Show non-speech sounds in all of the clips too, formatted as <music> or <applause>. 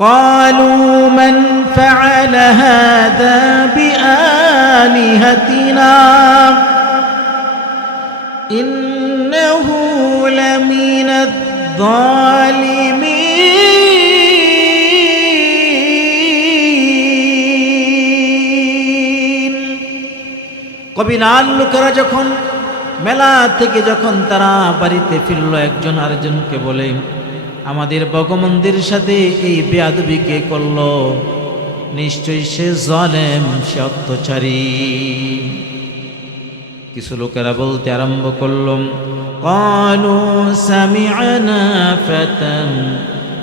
قالوا من فعل هذا بآلهتنا إنه لمن الظالمين কবিরাল লোকেরা যখন মেলা থেকে যখন তারা বাড়িতে ফিরল একজন আরেকজনকে বলে আমাদের বগমন্দির সাথে এই বেয়াদবিকে করলো নিশ্চয়ই সে জলেম সে অত্যাচারী কিছু লোকেরা বলতে আরম্ভ করল قالوا سمعنا فتى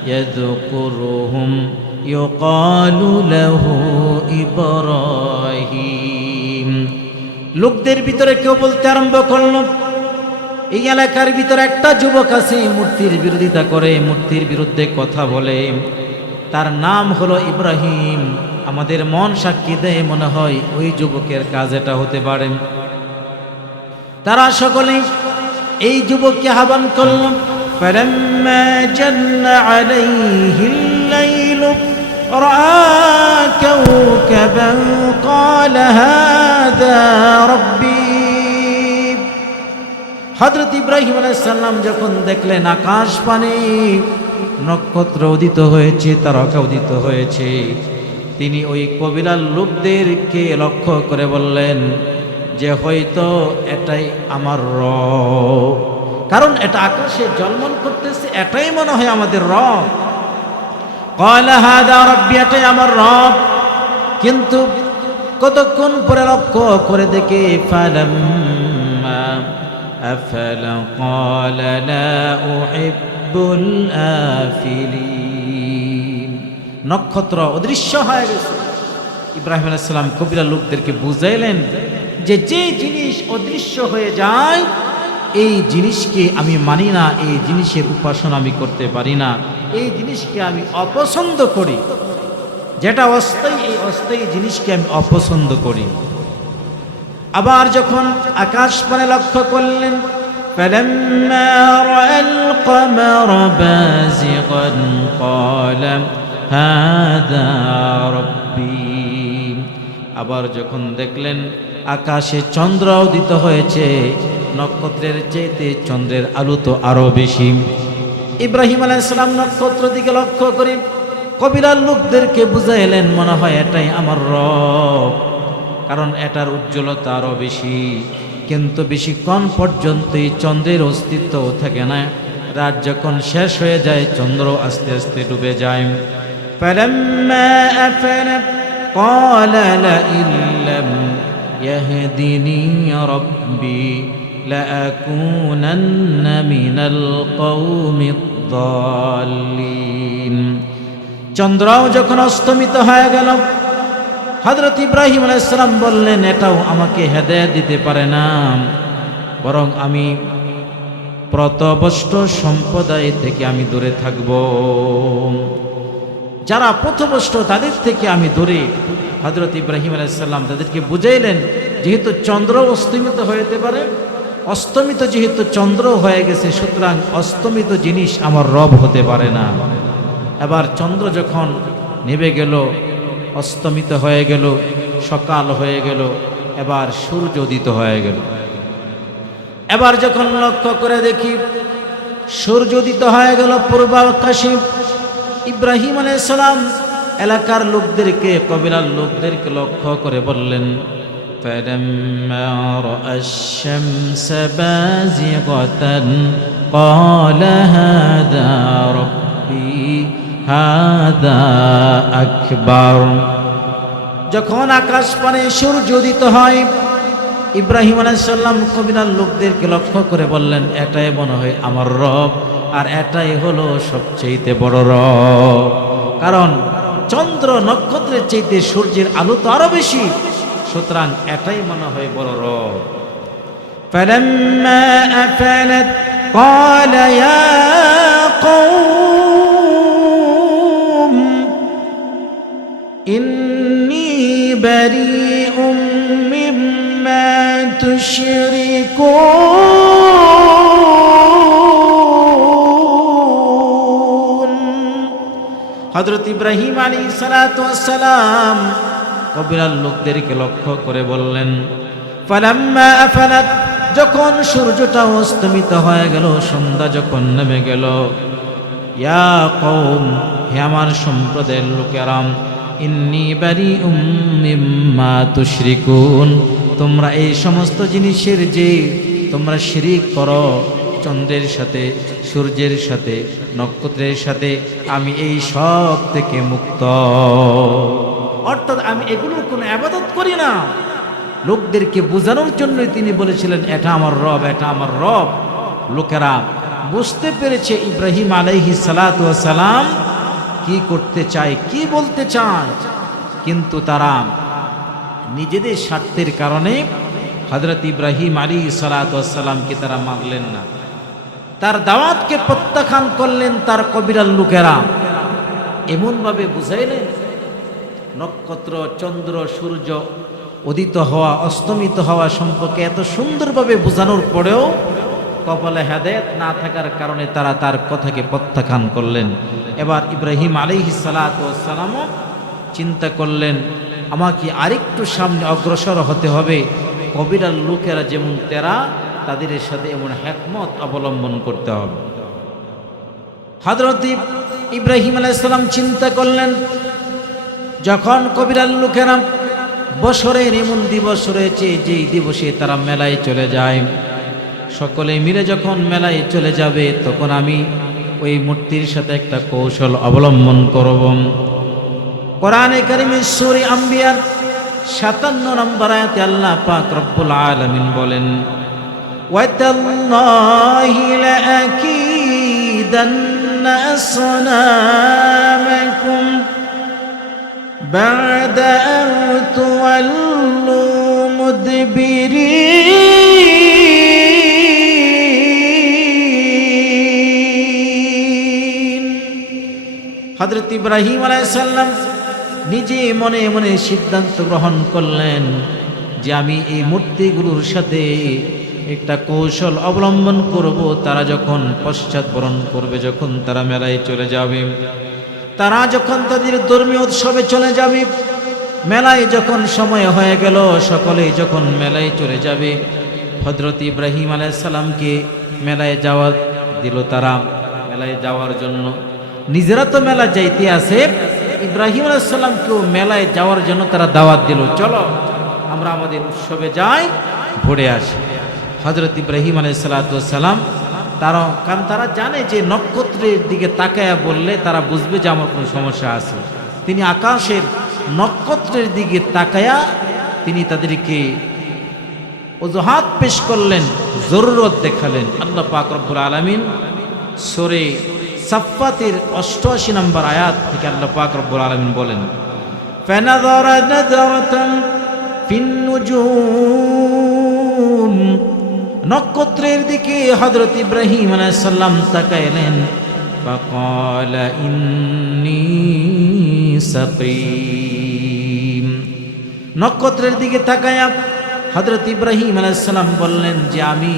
يذكرهم يقال له إبراهيم লোকদের ভিতরে কেউ বলতে আরম্ভ করল এই এলাকার ভিতরে একটা যুবক আছে মূর্তির বিরোধিতা করে মূর্তির বিরুদ্ধে কথা বলে তার নাম হলো ইব্রাহিম আমাদের মন সাক্ষী দেয় মনে হয় ওই যুবকের কাজ এটা হতে পারে তারা সকলে এই যুবককে আহ্বান করল فلما جن عليه الليل رأى كوكبا قال هذا ربي হজরত ইব্রাহিম আলাইসাল্লাম যখন দেখলেন আকাশ পানে, নক্ষত্র উদিত হয়েছে, তারকা উদিত হয়েছে, তিনি ওই কবিলার লোকদেরকে লক্ষ্য করে বললেন, যে হয়তো এটাই আমার র কারণ এটা আকাশে জলমন করতেছে, এটাই মনে হয় আমাদের রব। কয়লা হাদা রব্বি, এটাই আমার রব। কিন্তু কতক্ষণ পরে লক্ষ্য করে দেখে ফালাম্মা أفل قال لا أحب الآفلين নক্ষত্র অদৃশ্য হয়ে গেছে ইব্রাহিম আলাইসাল্লাম কবিরা লোকদেরকে বুঝাইলেন যে যে জিনিস অদৃশ্য হয়ে যায় এই জিনিসকে আমি মানি না এই জিনিসের উপাসনা আমি করতে পারি না এই জিনিসকে আমি অপছন্দ করি যেটা অস্থায়ী এই অস্থায়ী জিনিসকে আমি অপছন্দ করি আবার যখন আকাশ পানে লক্ষ্য করলেন فلما رأى القمر بازغا قال هذا ربي আবার যখন দেখলেন আকাশে চন্দ্র উদিত হয়েছে নক্ষত্রের চেয়েতে চন্দ্রের আলো তো আরো বেশি ইব্রাহিম আলাইসালাম নক্ষত্র দিকে লক্ষ্য করে কবিরার লোকদেরকে বুঝাইলেন মনে হয় এটাই আমার রব কারণ এটার উজ্জ্বলতা আরও বেশি কিন্তু বেশিক্ষণ পর্যন্ত এই চন্দ্রের অস্তিত্ব থাকে না রাত যখন শেষ হয়ে যায় চন্দ্র আস্তে আস্তে ডুবে যায় فلما أفل قال لئن لم يهدني ربي لأكونن من القوم الضالين চন্দ্রও যখন অস্তমিত হয়ে গেল হজরত ইব্রাহিম আলাইসালাম বললেন, এটাও আমাকে হেদায়ত দিতে পারে না। বরং আমি প্রতবষ্ট সম্প্রদায় থেকে আমি দূরে থাকব। যারা প্রথবষ্ট তাদের থেকে আমি দূরে। হজরত ইব্রাহিম আলাইসাল্লাম তাদেরকে বুঝাইলেন, যেহেতু চন্দ্র অস্তমিত হইতে পারে, অস্তমিত যেহেতু চন্দ্র হয়ে গেছে, সুতরাং অস্তমিত জিনিস আমার রব হতে পারে না। এবার চন্দ্র যখন নেবে গেল অস্তমিত হয়ে গেল সকাল হয়ে গেল এবার সূর্য উদিত হয়ে গেল এবার যখন লক্ষ্য করে দেখি সূর্য উদিত হয়ে গেল পূর্বাকাশে ইব্রাহিম আলাইসালাম এলাকার লোকদেরকে কবিলার লোকদেরকে লক্ষ্য করে বললেন فلما رأى الشمس بازغة قال هذا ربي هذا أكبر যখন আকাশ পানে সূর্য উদিত হয় ইব্রাহিম আলাইসাল্লাম কবিরার লোকদেরকে লক্ষ্য করে বললেন এটাই মনে হয় আমার রব আর এটাই হলো সবচেয়েতে বড় রব কারণ চন্দ্র নক্ষত্রের চাইতে সূর্যের আলো তো আরো বেশি সুতরাং এটাই মনে হয় বড় রব فلما أفلت قال يا قوم تشركون হজরত ইব্রাহিম আলী সালাম কবিরার লোকদেরকে লক্ষ্য করে বললেন ফালাম্মা আফালাত যখন সূর্যটা অস্তমিত হয়ে গেল সন্ধ্যা যখন নেমে গেল ইয়া কৌম হে আমার সম্প্রদায়ের লোকেরাম ইন্নি বারি উম্মিম্মা তুশরিকুন তোমরা এই সমস্ত জিনিসের যে তোমরা শিরিক করো, চন্দ্রের সাথে, সূর্যের সাথে, নক্ষত্রের সাথে, আমি এই সব থেকে মুক্ত। অর্থাৎ আমি এগুলোর কোনো আবাদত করি না। লোকদেরকে বোঝানোর জন্যই তিনি বলেছিলেন, এটা আমার রব, এটা আমার রব। লোকেরা বুঝতে পেরেছে ইব্রাহিম আলাইহি সালাম কি করতে চায়, কি বলতে চায়। কিন্তু তারা নিজেদের স্বার্থের কারণে হজরত ইব্রাহিম আলী সালাতামকে তারা মানলেন না। তার দাওয়াতকে প্রত্যাখ্যান করলেন তার কবিরাল লোকেরা। এমনভাবে বুঝাইলেন, নক্ষত্র, চন্দ্র, সূর্য উদিত হওয়া, অস্তমিত হওয়া সম্পর্কে এত সুন্দরভাবে বোঝানোর পরেও কপালে হেদায়ত না থাকার কারণে তারা তার কথাকে প্রত্যাখ্যান করলেন। এবার ইব্রাহিম আলিহি সালাতামও চিন্তা করলেন আমাকে আরেকটু সামনে অগ্রসর হতে হবে। কবিরার লোকেরা যেমন তেরা, তাদের সাথে এমন হ্যাকমত অবলম্বন করতে হবে। হজরত ইব্রাহিম আলাইসাল্লাম চিন্তা করলেন, যখন কবিরাল লোকেরা বছরের এমন দিবস রয়েছে, যেই দিবসে তারা মেলায় চলে যায়। সকলে মিলে যখন মেলায় চলে যাবে, তখন আমি ওই মূর্তির সাথে একটা কৌশল অবলম্বন করব। কোরআনে কারিমের সুরি আম্বিয়ার সাতান্ন নম্বর আয়াতে আল্লাহ পাক রব্বুল আলামিন বলেন وتالله لأكيدن أصنامكم بعد أن تولوا مدبرين হজরত ইব্রাহিম আলাইসাল্লাম নিজে মনে মনে সিদ্ধান্ত গ্রহণ করলেন যে আমি এই মূর্তিগুলোর সাথে একটা কৌশল অবলম্বন করব। তারা যখন পশ্চাৎবরণ করবে, যখন তারা মেলায় চলে যাবে, তারা যখন তাদের ধর্মীয় উৎসবে চলে যাবে, মেলায় যখন সময় হয়ে গেল, সকলে যখন মেলায় চলে যাবে হজরত ইব্রাহিম আলাইসাল্লামকে মেলায় যাওয়া দিল তারা। মেলায় যাওয়ার জন্য নিজেরা তো মেলা যাইতে আসে ইব্রাহিম আলাইসাল্লামকেও মেলায় যাওয়ার জন্য তারা দাওয়াত দিল। চলো, আমরা আমাদের উৎসবে যাই, ভরে আসি। হজরত ইব্রাহিম আলাইসাল্লাম তারা, কারণ তারা জানে যে নক্ষত্রের দিকে তাকায়া বললে তারা বুঝবে যে আমার কোনো সমস্যা আছে। তিনি আকাশের নক্ষত্রের দিকে তাকায়া তিনি তাদেরকে অজুহাত পেশ করলেন, জরুরত দেখালেন। আল্লাহ পাক আলমিন সরে সাফাতের অষ্টআশি নম্বর আয়াত থেকে আল্লাহ পাক রব্বুল আলমিন বলেন فنظر نظرة في النجوم নক্ষত্রের দিকে হজরত ইব্রাহিম আলাইসাল্লাম তাকাইলেন فقال إني سقيم নক্ষত্রের দিকে তাকায়া হজরত ইব্রাহিম আলাইসাল্লাম বললেন যে আমি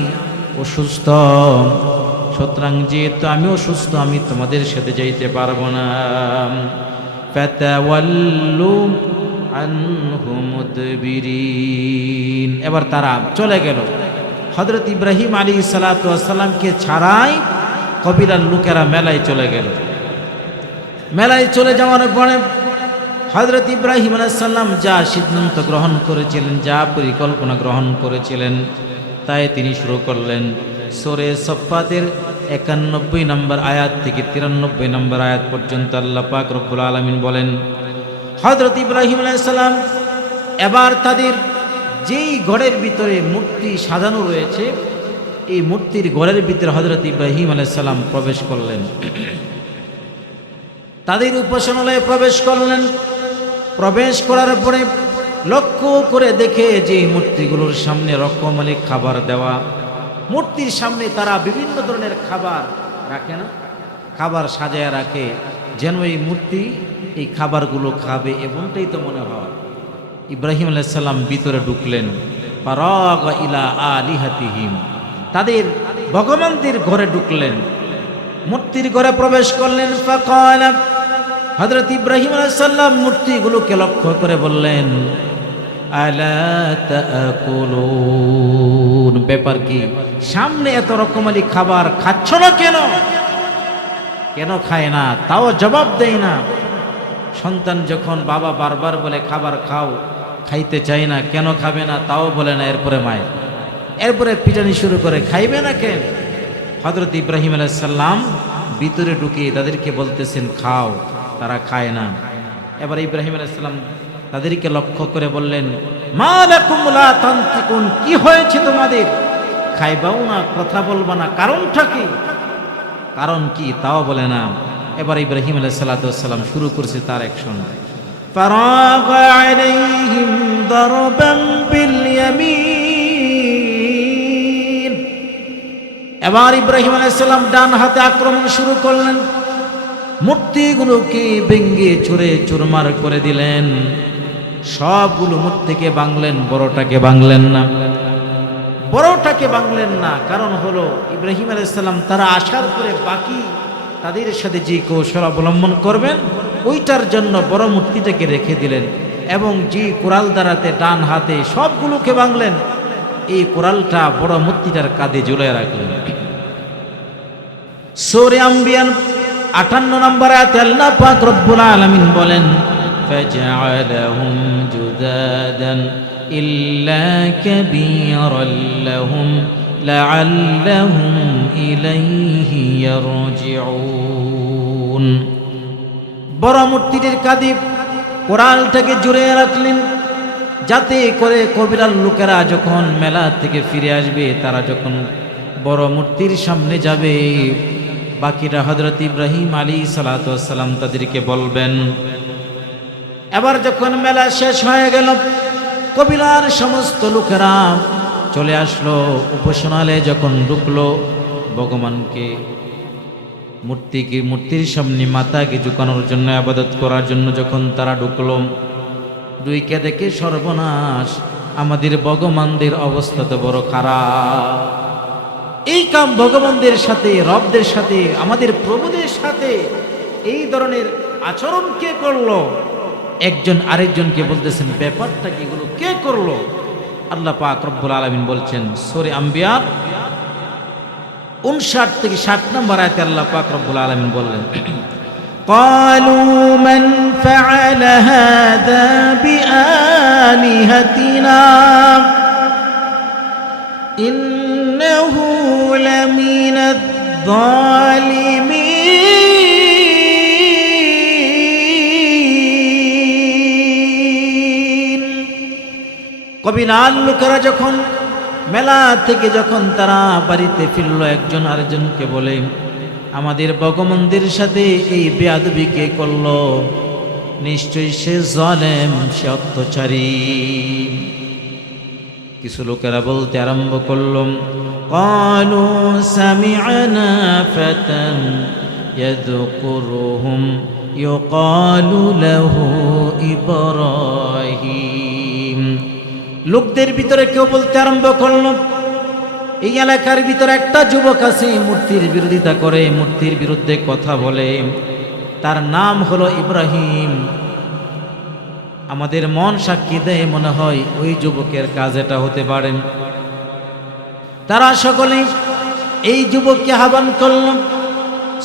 অসুস্থ সুতরাং যেহেতু আমি অসুস্থ, আমি তোমাদের সাথে যাইতে পারব না। এবার তারা চলে গেল। হজরত ইব্রাহিম আলী সালাতামকে ছাড়াই কবিরার লোকেরা মেলায় চলে গেল। মেলায় চলে যাওয়ার পরে হজরত ইব্রাহিম আলাইসাল্লাম যা সিদ্ধান্ত গ্রহণ করেছিলেন, যা পরিকল্পনা গ্রহণ করেছিলেন, তাই তিনি শুরু করলেন। সোরে সফাতের একানব্বই নম্বর আয়াত থেকে তিরানব্বই নম্বর আয়াত পর্যন্ত আল্লাহ পাক রব্বুল আলমিন বলেন হজরত ইব্রাহিম আলাইসাল্লাম এবার তাদের যেই ঘরের ভিতরে মূর্তি সাজানো রয়েছে, এই মূর্তির ঘরের ভিতরে হজরত ইব্রাহিম আলাইসাল্লাম প্রবেশ করলেন। তাদের উপাসনালয়ে প্রবেশ করলেন। প্রবেশ করার পরে লক্ষ্য করে দেখে যে মূর্তিগুলোর সামনে রকমালি খাবার দেওয়া মূর্তির সামনে তারা বিভিন্ন ধরনের খাবার রাখে না। খাবার সাজায় রাখে, যেন এই মূর্তি এই খাবারগুলো খাবে এমনটাই তো মনে হয়। ইব্রাহিম আলাইসাল্লাম ভিতরে ঢুকলেন ইলা আলিহাতিহিম। তাদের ভগবানদের ঘরে ঢুকলেন। মূর্তির ঘরে প্রবেশ করলেন হজরত ইব্রাহিম আলাইসাল্লাম মূর্তিগুলোকে লক্ষ্য করে বললেন, আলা ব্যাপার কি? সামনে এত রকমালি খাবার খাচ্ছ না কেন? কেন খায় না? তাও জবাব দেয় না। সন্তান যখন বাবা বারবার বলে, খাবার খাও, খাইতে চাই না, কেন খাবে না? তাও বলে না। এরপরে মায়ের। এরপরে পিটানি শুরু করে, খাইবে না কেন? হজরত ইব্রাহিম আলাইসাল্লাম ভিতরে ঢুকে তাদেরকে বলতেছেন, খাও, তারা খায় না। এবার ইব্রাহিম আলাইসাল্লাম তাদেরকে লক্ষ্য করে বললেন, মা কি হয়েছে তোমাদের? খাইবাও না, কথা বলব না। কারণটা কি? কারণ কি তাও বলে না। এবার ইব্রাহিম আলাহ সাল্লাহাম শুরু করছে তার এক এবার ইব্রাহিম আলাইসাল্লাম ডান হাতে আক্রমণ শুরু করলেন। মূর্তিগুলোকে ভেঙ্গে চুরে চুরমার করে দিলেন। সবগুলো মূর্তিকে বাংলেন বড়টাকে বাংলেন না। বড়টাকে বাংলেন না কারণ হলো ইব্রাহিম আলাইসাল্লাম তারা আসার পরে বাকি তাদের সাথে যে কৌশল অবলম্বন করবেন ওইটার জন্য বড় মূর্তিটাকে রেখে দিলেন এবং যে কোরাল দ্বারাতে ডান হাতে সবগুলোকে বাংলেন এই কোরালটা বড় মূর্তিটার কাঁধে ঝুলে রাখলেন সৌরে আম্বিয়ান আটান্ন নম্বর আয়াতে আল্লাহ পাক রব্বুল আলামিন বলেন فجعلهم جذاذا إلا كبيرا لهم لعلهم إليه يرجعون বড় মূর্তিটির কাঁধে কোরআনটাকে জুড়ে রাখলেন যাতে করে কবিরাল লোকেরা যখন মেলা থেকে ফিরে আসবে তারা যখন বড় মূর্তির সামনে যাবে বাকিরা হজরত ইব্রাহিম আলী সালাতাম তাদেরকে বলবেন এবার যখন মেলা শেষ হয়ে গেল কবিলার সমস্ত লোকেরা চলে আসলো, উপাসনালয়ে যখন ঢুকলো, ভগবানকে মূর্তিকে মূর্তির সামনে মাতাকে ঝুঁকানোর জন্য, আবাদত করার জন্য যখন তারা ঢুকলো দুইকে দেখে সর্বনাশ, আমাদের ভগবানদের অবস্থা তো বড় খারাপ। এই কাম ভগবানদের সাথে, রবদের সাথে, আমাদের প্রভুদের সাথে, এই ধরনের আচরণ কে করল? একজন আরেকজনকে বলতেছেন ব্যাপারটা কি এগুলো কে করলো আল্লাহ পাক রব্বুল আলমিন বলছেন সোরে আম্বিয়ার উনষাট থেকে ষাট নম্বর আয়তে আল্লাহ পাক রব্বুল আলমিন বললেন قالوا من فعل هذا بآلهتنا إنه لمن الظالمين কবিলাল লোকেরা যখন মেলা থেকে যখন তারা বাড়িতে ফিরল, একজন আরেকজনকে বলে, আমাদের ভগমন্দির সাথে এই বেয়াদবিকে করল? নিশ্চয়ই সে জলেম, সে অত্যাচারী। কিছু লোকেরা বলতে আরম্ভ করল, কলু সামিআনা ফাতান ইয়াদকুরুহুম, ইউকালু লোকদের ভিতরে কেউ বলতে আরম্ভ করল, এই এলাকার ভিতরে একটা যুবক আছে, মূর্তির বিরোধিতা করে, মূর্তির বিরুদ্ধে কথা বলে। তার নাম হলো ইব্রাহিম। আমাদের মন সাক্ষী দেয় মনে হয় ওই যুবকের কাজ এটা হতে পারে। তারা সকলে এই যুবককে আহ্বান করল,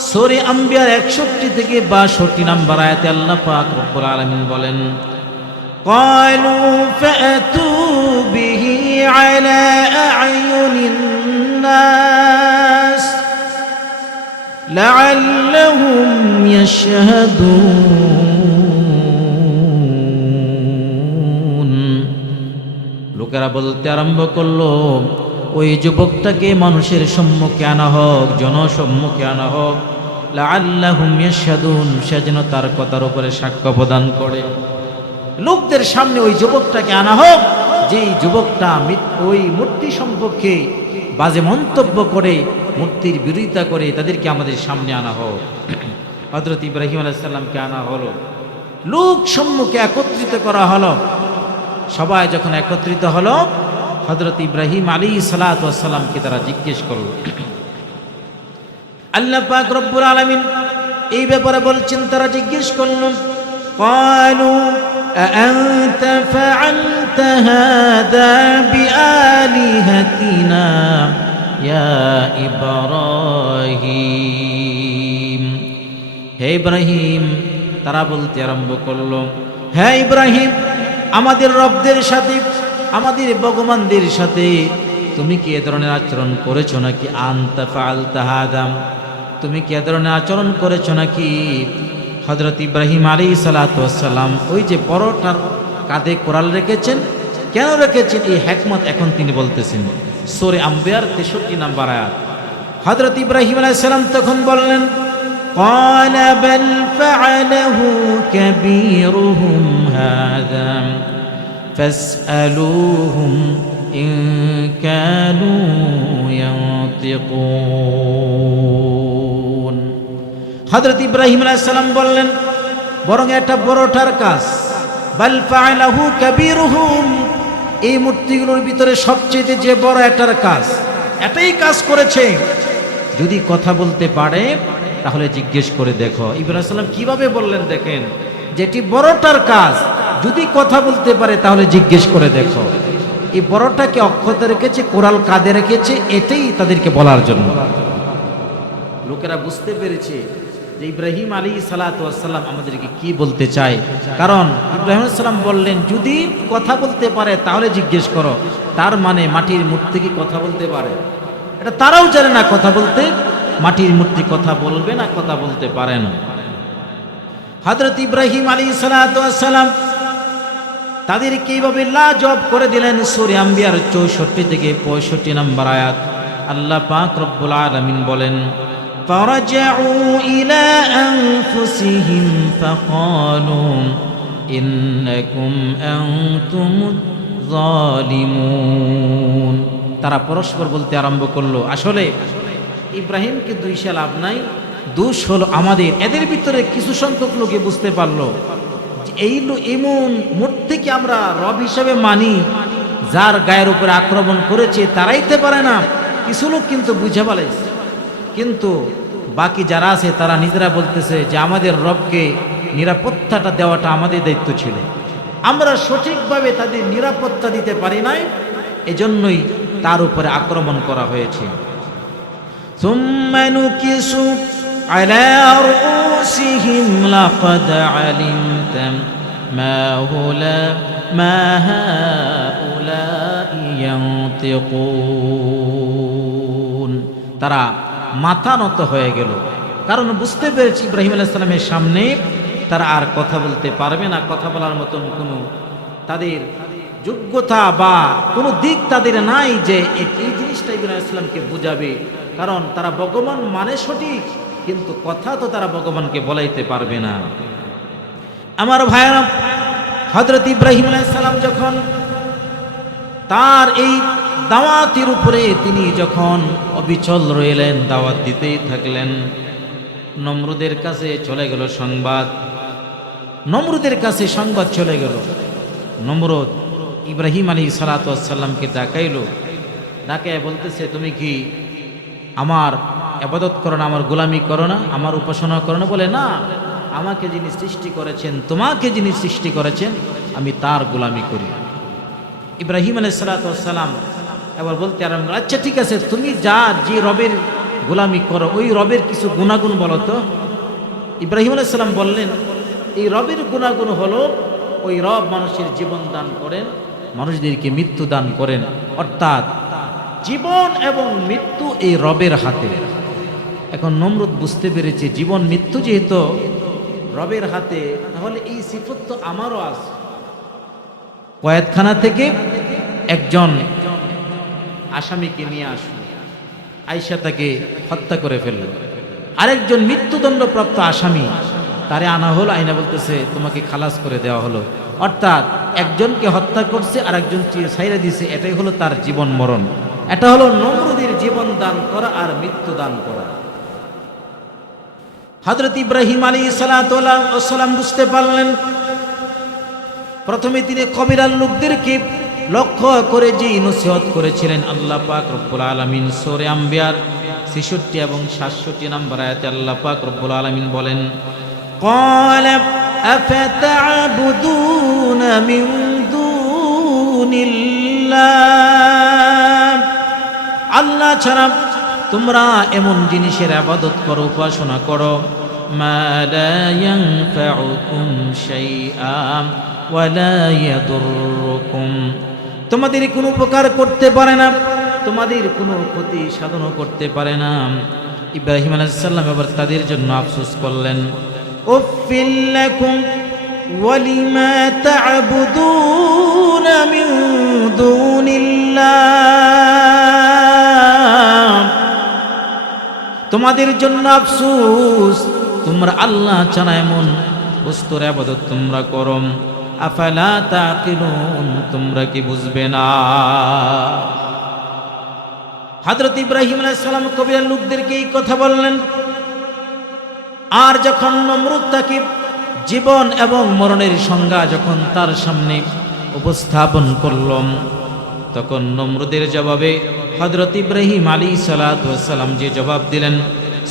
সরে আম্বিয়ার একষট্টি থেকে বাষট্টি নাম্বার আয়াতে আল্লাহ পাক রব্বুল আলামিন বলেন قالوا فأتوا به على أعين الناس لعلهم يشهدون লোকেরা বলতে আরম্ভ করলো ওই যুবকটাকে মানুষের সম্মুখে আনা হোক জনসম্মুখে আনা হোক লাআল্লাহুম ইয়াশহাদুন সে যেন তার কথার উপরে সাক্ষ্য প্রদান করে লোকদের সামনে ওই যুবকটাকে আনা হোক যেই যুবকটা মিথ- ওই মূর্তি সম্পর্কে বাজে মন্তব্য করে মূর্তির বিরোধিতা করে তাদেরকে আমাদের সামনে আনা হোক <clears throat> হজরত ইব্রাহিম আলাইসাল্লামকে আনা হলো লোক সম্মুখে একত্রিত করা হলো সবাই যখন একত্রিত হলো হজরত ইব্রাহিম আলী সালাতামকে তারা জিজ্ঞেস করল <clears throat> আল্লাহ পাক রব্বুল আলমিন এই ব্যাপারে বলছেন তারা জিজ্ঞেস করল قالوا أأنت فعلت هذا بآلهتنا يا إبراهيم হে ইব্রাহিম তারা বলতে আরম্ভ করলো হ্যাঁ ইব্রাহিম আমাদের রবদের সাথে আমাদের ভগবানদের সাথে তুমি কি এ ধরনের আচরণ করেছো নাকি আন্তা ফাল তাহাদাম তুমি কি এ ধরনের আচরণ করেছো নাকি হজরত ইব্রাহিম আলী সালাতাম ওই যে বড়টার কাঁধে কোরাল রেখেছেন কেন রেখেছেন এই হ্যাকমত এখন তিনি বলতেছেন সোরে আম্বিয়ার তেষট্টি নাম্বার আয়াত হজরত ইব্রাহিম আলাইসালাম তখন বললেন قال بل فعله كبيرهم هذا فاسألوهم إن كانوا ينطقون হজরত ইব্রাহিম আলাইসালাম বললেন, বরং এটা বড়টার কাজ। বাল ফাআলাহু কাবীরুহুম। এই মূর্তিগুলোর ভিতরে সবচেয়ে যে বড় এটার কাজ, এটাই কাজ করেছে। যদি কথা বলতে পারে, তাহলে জিজ্ঞেস করে দেখো। ইব্রাহিম সাল্লাম কীভাবে বললেন, দেখেন যেটি বড়টার কাজ। যদি কথা বলতে পারে, তাহলে জিজ্ঞেস করে দেখো। এই বড়টাকে অক্ষতে রেখেছে, কোরাল কাঁধে রেখেছে, এটাই তাদেরকে বলার জন্য। লোকেরা বুঝতে পেরেছে যে ইব্রাহিম আলী সালাতাম আমাদেরকে কি বলতে চায়? কারণ ইব্রাহিম সালাম বললেন, যদি কথা বলতে পারে, তাহলে জিজ্ঞেস করো। তার মানে মাটির মূর্তি কি কথা বলতে পারে? এটা তারাও জানে না কথা বলতে। মাটির মূর্তি কথা বলবে না, কথা বলতে পারে না। হজরত ইব্রাহিম আলী সালাতাম তাদেরকে এইভাবে লাজব করে দিলেন? সুরে আম্বিয়ার চৌষট্টি থেকে পঁয়ষট্টি নম্বর আয়াত। আল্লাহ পাক রব্বুল আলমিন বলেন فرجعوا إلى أنفسهم فقالوا إنكم أنتم الظالمون তারা পরস্পর বলতে আরম্ভ করলো আসলে ইব্রাহিমকে দুই সে লাভ নাই দোষ হলো আমাদের এদের ভিতরে কিছু সংখ্যক লোকে বুঝতে পারলো যে এই লো- এমন মূর্তিকে আমরা রব হিসাবে মানি যার গায়ের উপরে আক্রমণ করেছে তারাইতে পারে না কিছু লোক কিন্তু বুঝে পালাইছে কিন্তু বাকি যারা আছে, তারা নিজেরা বলতেছে যে আমাদের রবকে নিরাপত্তাটা দেওয়াটা আমাদের দায়িত্ব ছিল। আমরা সঠিকভাবে তাদের নিরাপত্তা দিতে পারি নাই, এজন্যই তার উপরে আক্রমণ করা হয়েছে। তারা মাথা নত হয়ে গেল। কারণ বুঝতে পেরেছি ইব্রাহিম আলাইসালামের সামনে তারা আর কথা বলতে পারবে না, কথা বলার মতন কোনো তাদের যোগ্যতা বা কোনো দিক তাদের নাই যে এই জিনিসটা ইব্রাহিম আলাইসালামকে বুঝাবে। কারণ তারা ভগবান মানে সঠিক, কিন্তু কথা তো তারা ভগবানকে বলাইতে পারবে না। আমার ভাইয়েরা হজরত ইব্রাহিম আলাইসালাম যখন তার এই দাওয়াতের উপরে তিনি যখন অবিচল রইলেন, দাওয়াত দিতেই থাকলেন। নমরুদের কাছে চলে গেল সংবাদ। নমরুদের কাছে সংবাদ চলে গেল। নমরুদ ইব্রাহিম আলী সালাতামকে ডাকাইল। ডাকায় বলতেছে, তুমি কি আমার আবাদত করো না, আমার গোলামি করো না, আমার উপাসনা করো না? বলে, না, আমাকে যিনি সৃষ্টি করেছেন, তোমাকে যিনি সৃষ্টি করেছেন, আমি তার গোলামি করি। ইব্রাহিম আলাইসালাম এবার বলতে আরম্ভ আচ্ছা ঠিক আছে, তুমি যা যে রবের গোলামি করো, ওই রবের কিছু গুণাগুণ বলো তো। ইব্রাহিম আলাইসাল্লাম বললেন, এই রবের গুণাগুণ হলো ওই রব মানুষের জীবন দান করেন, মানুষদেরকে মৃত্যু দান করেন, অর্থাৎ জীবন এবং মৃত্যু এই রবের হাতে। এখন নমরুদ বুঝতে পেরেছে, জীবন, মৃত্যু যেহেতু রবের হাতে, তাহলে এই সিফত তো আমারও আছে। কয়েতখানা থেকে একজন আসামিকে নিয়ে আসলো। আইসা তাকে হত্যা করে ফেলল। আরেকজন মৃত্যুদণ্ডপ্রাপ্ত আসামি, তারে আনা হলো আইনা বলতেছে, তোমাকে খালাস করে দেওয়া হলো। অর্থাৎ একজনকে হত্যা করছে আর একজন সাইরা দিছে, এটাই হলো তার জীবন মরণ। এটা হলো নমরুদের জীবন দান করা আর মৃত্যু দান করা। হজরত ইব্রাহিম আলী সালাম বুঝতে পারলেন, প্রথমে তিনি কবিরার লোকদেরকে লক্ষ্য করে যে নসিহত করেছিলেন আল্লাহ পাক রব্বুল আলমিন সোরে আম্বিয়ার ছেষট্টি এবং সাতষট্টি নম্বর আয়াতে আল্লাহ পাক রব্বুল আলামিন বলেন قال أفتعبدون من دون الله আল্লাহ ছাড়া তোমরা এমন জিনিসের আবাদত করো উপাসনা করো মা তোমাদের কোনো উপকার করতে পারে না, তোমাদের কোনো ক্ষতি সাধনও করতে পারে না। ইব্রাহিম আলাইহিস সালাম এবার তাদের জন্য আফসোস করলেন। তোমাদের জন্য আফসুস, তোমরা আল্লাহ ছাড়া এমন বস্তুর আবাদত তোমরা করম আফালা তাকিলুন, তোমরা কি বুঝবে না? হযরত ইব্রাহিম আলাইহিস সালাম কবিরা লোকদেরকে এই কথা বললেন, আর যখন নমরুদ তাকে জীবন এবং মরণের সংজ্ঞা যখন তার সামনে উপস্থাপন করলাম, তখন নমরুদের জবাবে হজরত ইব্রাহিম আলী সালাম যে জবাব দিলেন,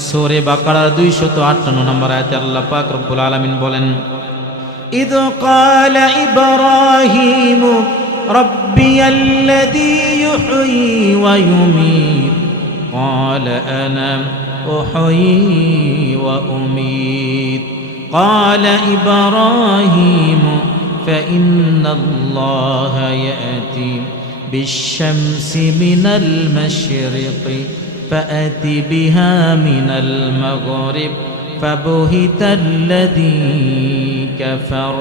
সোরে বাকারার দুইশত আটান্ন নম্বর আয়তে আল্লাহ পাক রব্বুল আলমিন বলেন إذ قال إبراهيم ربي الذي يحيي ويميت. قال أنا أحيي وأميت. قال إبراهيم فإن الله يأتي بالشمس من المشرق فأت بها من المغرب فبهت الذي كفر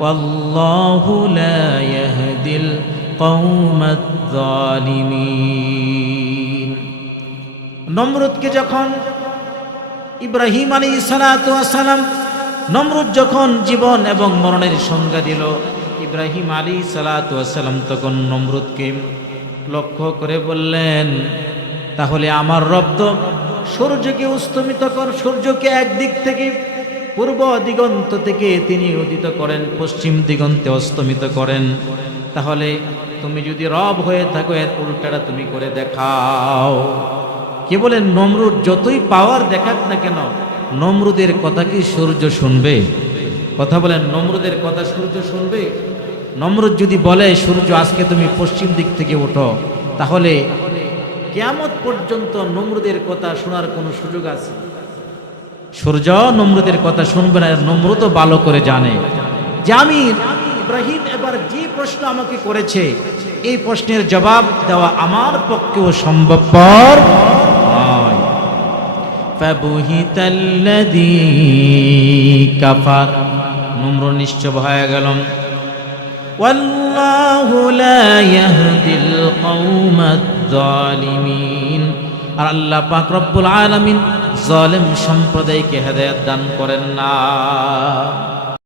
والله لا يهدي القوم الظالمين নমরুদকে যখন ইব্রাহিম আলী সালাম নমরুদ যখন জীবন এবং মরণের সংজ্ঞা দিল ইব্রাহিম আলী সালাম তখন নমরুদকে লক্ষ্য করে বললেন তাহলে আমার রব্দ সূর্যকে উস্তমিত কর, সূর্যকে একদিক থেকে পূর্ব দিগন্ত থেকে তিনি উদিত করেন, পশ্চিম দিগন্তে অস্তমিত করেন। তাহলে তুমি যদি রব হয়ে থাকো, এর উল্টাটা তুমি করে দেখাও। কে বলেন, নমরুদ যতই পাওয়ার দেখাক না কেন, নমরুদের কথা কি সূর্য শুনবে? কথা বলেন, নমরুদের কথা সূর্য শুনবে? নমরুদ যদি বলে, সূর্য, আজকে তুমি পশ্চিম দিক থেকে ওঠো, তাহলে কেয়ামত পর্যন্ত নমরুদের কথা শোনার কোনো সুযোগ আছে সূর্য নমরুদের কথা শুনবে না নমরুদও ভালো করে জানে যে আমি ইব্রাহিম এবার যে প্রশ্ন আমাকে করেছে এই প্রশ্নের জবাব দেওয়া আমার পক্ষেও সম্ভবপর নয় ফাবুহিতাল্লাযী কাফার নম্র নিশ্চয় হয়ে গেলাম والله لا يهدي القوم জালিমিন। আর আল্লাহ পাক রব্বুল আলামিন জলেম সম্প্রদায়কে হেদায়েত দান করেন না।